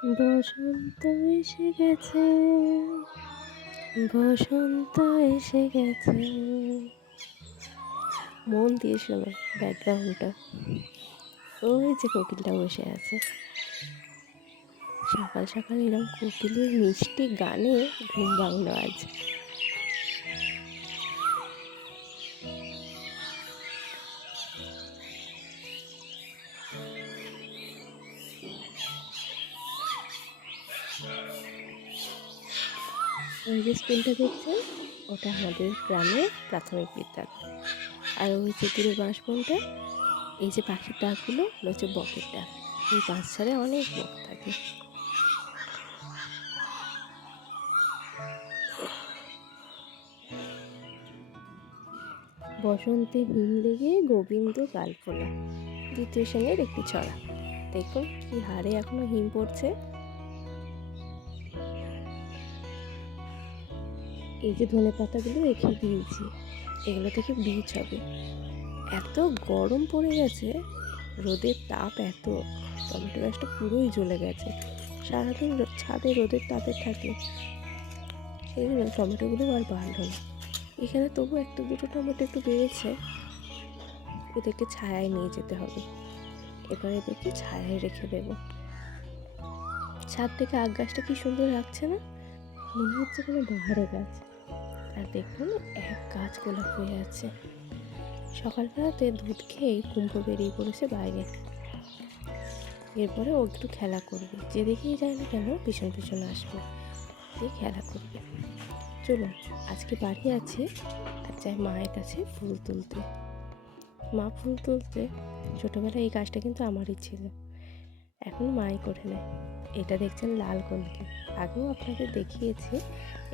বসন্ত এসে গেছে, বসন্ত এসে গেছে। মন দিয়ে শোনো ব্যাকগ্রাউন্ডটা। ওই যে কোকিলটা বসে আছে। সকাল সকাল এরকম কোকিলের মিষ্টি গানে ঘুম ভাঙলো আজ। ওই যে স্কুলটা দেখছেন, ওটা আমাদের গ্রামের প্রাথমিক বিদ্যালয়। আর ওই যে দূরে বাঁশবনটা, এই যে পাখির ডাকগুলো হচ্ছে বকের ডাক। এই বাঁশঝাড়ে অনেক বক থাকে। বসন্তে হিম লেগে গোবিন্দ গাল ফোলা, দ্বিতীয় শ্রেণীর একটি ছড়া। দেখুন কি হারে এখনো হিম পড়ছে। এই যে ধনে পাতাগুলো রেখে দিয়েছি, এগুলো থেকে বীজ হবে। এত গরম পড়ে গেছে, রোদের তাপ এত, টমেটো গাছটা পুরোই জ্বলে গেছে। সারাদিন ছাদে রোদের তাপে থাকে, সেই জন্য টমেটোগুলো আর বাড়লো না। এখানে তবু একটা দুটো টমেটো একটু বেড়েছে। এদেরকে ছায়ায় নিয়ে যেতে হবে। এবার এদেরকে ছায়ায় রেখে দেব। ছাদ থেকে আগ গাছটা কি সুন্দর লাগছে না? মনে হচ্ছে কোনো বাহারে গাছ। আর দেখুন এক গাছ গোলাপ হয়ে আছে। সকালবেলাতে দুধ খেয়েই কুম্ভ বেরিয়ে পড়েছে বাইরে। এরপরে ও একটু খেলা করবে, যেদিকেই যায় না কেন পিছন পিছন আসবে, দিয়ে খেলা করবে। চলুন আজকে বাড়ি আছি আর যাই মায়ের কাছে ফুল তুলতে। মা ফুল তুলতে, ছোটোবেলায় এই গাছটা কিন্তু আমারই ছিল, এখন মাই করে নেয়। এটা দেখছেন লাল কলকে, আগেও আপনাদের দেখিয়েছি।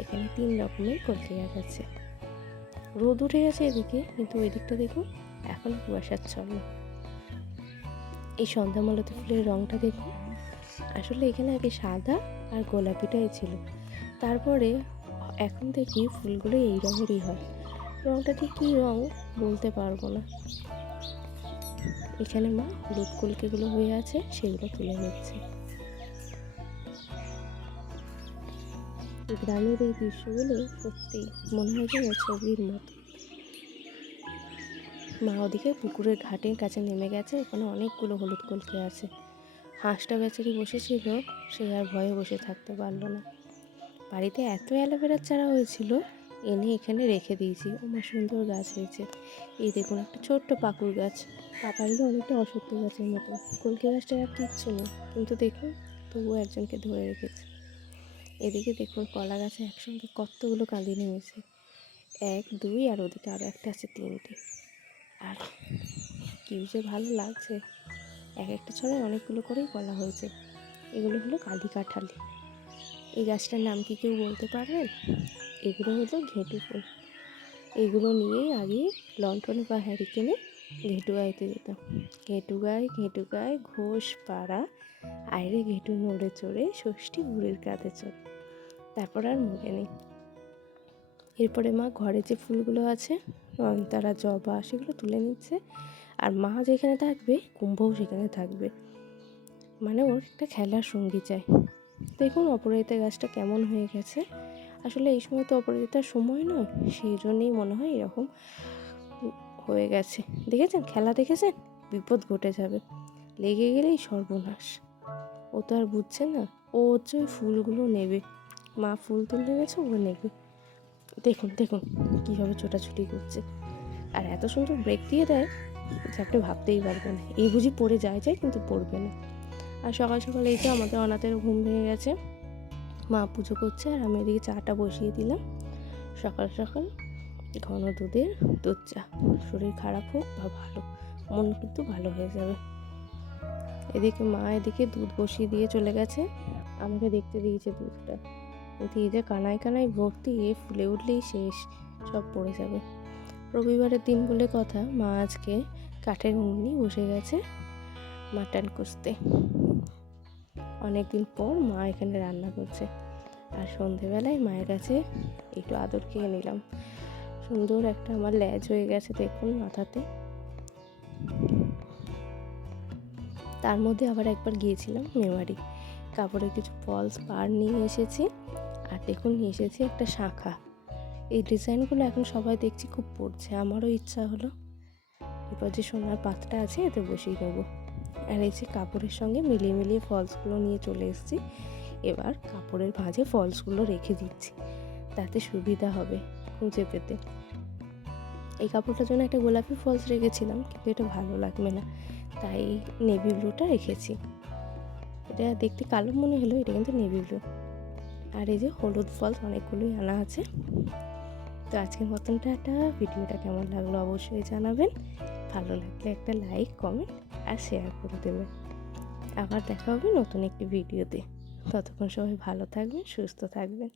এখানে 3 রকমের কলকে গাছ আছে। রোদ উঠে গেছে এদিকে, কিন্তু ওই দিকটা দেখুন এখনো কুয়াশাচ্ছন্ন। এই সন্ধ্যামালতী ফুলের রঙটা দেখুন, আসলে এখানে আগে সাদা আর গোলাপিটাই ছিল, তারপরে এখন দেখি ফুলগুলো এই রঙেরই হয়। রঙটা ঠিক কী রঙ বলতে পারবো না। এখানে মা হলুদ কলকেগুলো হয়ে আছে, সেগুলো তুলে নিচ্ছে। গ্রামের এই দৃশ্যগুলো সত্যি মনে হয় যেন ছবির মতো। মা ওদিকে পুকুরের ঘাটের কাছে নেমে গেছে, ওখানে অনেকগুলো হলুদ কলকে আছে। হাঁসটা বেচারি বসেছিল, সে আর ভয়ে বসে থাকতে পারলো না। বাড়িতে এত অ্যালোভেরার চারা হয়েছিল, এনে এখানে রেখে দিয়েছি। আমার সুন্দর গাছ হয়েছে। এই দেখুন একটা ছোট্ট পাকুর গাছ, পাতাগুলো অনেকটা অশ্বত্থ গাছের মতো। কলকে গাছটার আর কিচ্ছু নেই, কিন্তু দেখুন তবুও একজনকে ধরে রেখেছে। এদিকে দেখুন কলা গাছে একসঙ্গে কতগুলো কাঁদি নেমেছে, 1 2 আর ওদিকে আরও একটা আছে 3টে। আর কি যে ভালো লাগছে, এক একটা ছড়ায় অনেকগুলো করেই কলা হয়েছে। এগুলো হলো কালি কাঁঠালি। এই গাছটার নাম কি কেউ বলতে পারবেন? এগুলো হলো ঘেঁটু ফুল। এগুলো নিয়েই আগে লণ্ঠনে বা হ্যারিকেনে ঘেঁটু গাইতে যেতাম। ঘেঁটু গায়ে ঘোষ পাড়া, আইরে ঘেঁটু নড়ে চড়ে, ষষ্ঠী বুড়ির কাঁধে চড়ে। তারপর আর মনে নেই। এরপরে মা ঘরে যে ফুলগুলো আছে, নয়নতারা, জবা, সেগুলো তুলে নিচ্ছে। আর মা যেখানে থাকবে কুম্ভও সেখানে থাকবে, মানে ওর একটা খেলার সঙ্গী চাই। দেখুন অপরাজিতা গাছটা কেমন হয়ে গেছে। আসলে এই সময় তো অপরাজিতার সময় নয়, সেই জন্যেই মনে হয় এরকম হয়ে গেছে। দেখেছেন খেলা, দেখেছেন? বিপদ ঘটে যাবে, লেগে গেলেই সর্বনাশ। ও তো আর বুঝছে না, ও হচ্ছে ওই ফুলগুলো নেবে। মা ফুল তুলে এনেছে, ও নেবে। দেখুন দেখুন কীভাবে ছোটাছুটি করছে, আর এত সুন্দর ব্রেক দিয়ে দেয় যে আপনি ভাবতেই পারবেন না। এই বুঝি পড়ে যায় কিন্তু পড়বে না। আর সকাল সকাল এই যে আমাদের অনাথেরও ঘুম ভেঙে গেছে, মা পুজো করছে আর আমি এদিকে চাটা বসিয়ে দিলাম। সকাল সকাল ঘন দুধের দুধ চা, শরীর খারাপ হোক বা ভালো, মন কিন্তু ভালো হয়ে যাবে। এদিকে মা এদিকে দুধ বসিয়ে দিয়ে চলে গেছে, আমাকে দেখতে দিয়েছে দুধটা। কিন্তু এই যে কানায় কানায় ভর্তি, ফুলে উঠলেই শেষ, সব পড়ে যাবে। রবিবারের দিন বলে কথা, মা আজকে কাঠের উনুনে বসে গেছে মাটন কষতে। অনেকদিন পর মা এখানে রান্না করছে। আর সন্ধেবেলায় মায়ের কাছে একটু আদর খেয়ে নিলাম। সুন্দর একটা আমার ল্যাজ হয়ে গেছে দেখুন মাথাতে। তার মধ্যে আবার একবার গিয়েছিলাম মেমারি, কাপড়ে কিছু ফলস পাড় নিয়ে এসেছি, আর দেখুন নিয়ে এসেছি একটা শাঁখা। এই ডিজাইনগুলো এখন সবাই দেখছি খুব পড়ছে, আমারও ইচ্ছা হলো এবার যে সোনার পাতটা আছে এতে বসিয়ে নেবো। আর এই যে কাপড়ের সঙ্গে মিলিয়ে মিলিয়ে ফলসগুলো নিয়ে চলে এসেছি। এবার কাপড়ের ভাঁজে ফলসগুলো রেখে দিচ্ছি, তাতে সুবিধা হবে খুঁজে পেতে। এই কাপড়টার জন্য একটা গোলাপি ফলস রেখেছিলাম, কিন্তু এটা ভালো লাগবে না, তাই নেভি ব্লুটা রেখেছি। এটা দেখতে কালো মনে হলো, এটা কিন্তু নেভি ব্লু। আর এই যে হলুদ ফলস অনেকগুলোই আনা আছে। তো আজকের মতন টাটা। ভিডিওটা কেমন লাগলো অবশ্যই জানাবেন, ভালো লাগলে একটা লাইক, কমেন্ট আর শেয়ার করে দেবেন। আবার দেখা হবে নতুন একটি ভিডিওতে। ততক্ষণ সবাই ভালো থাকবেন, সুস্থ থাকবেন।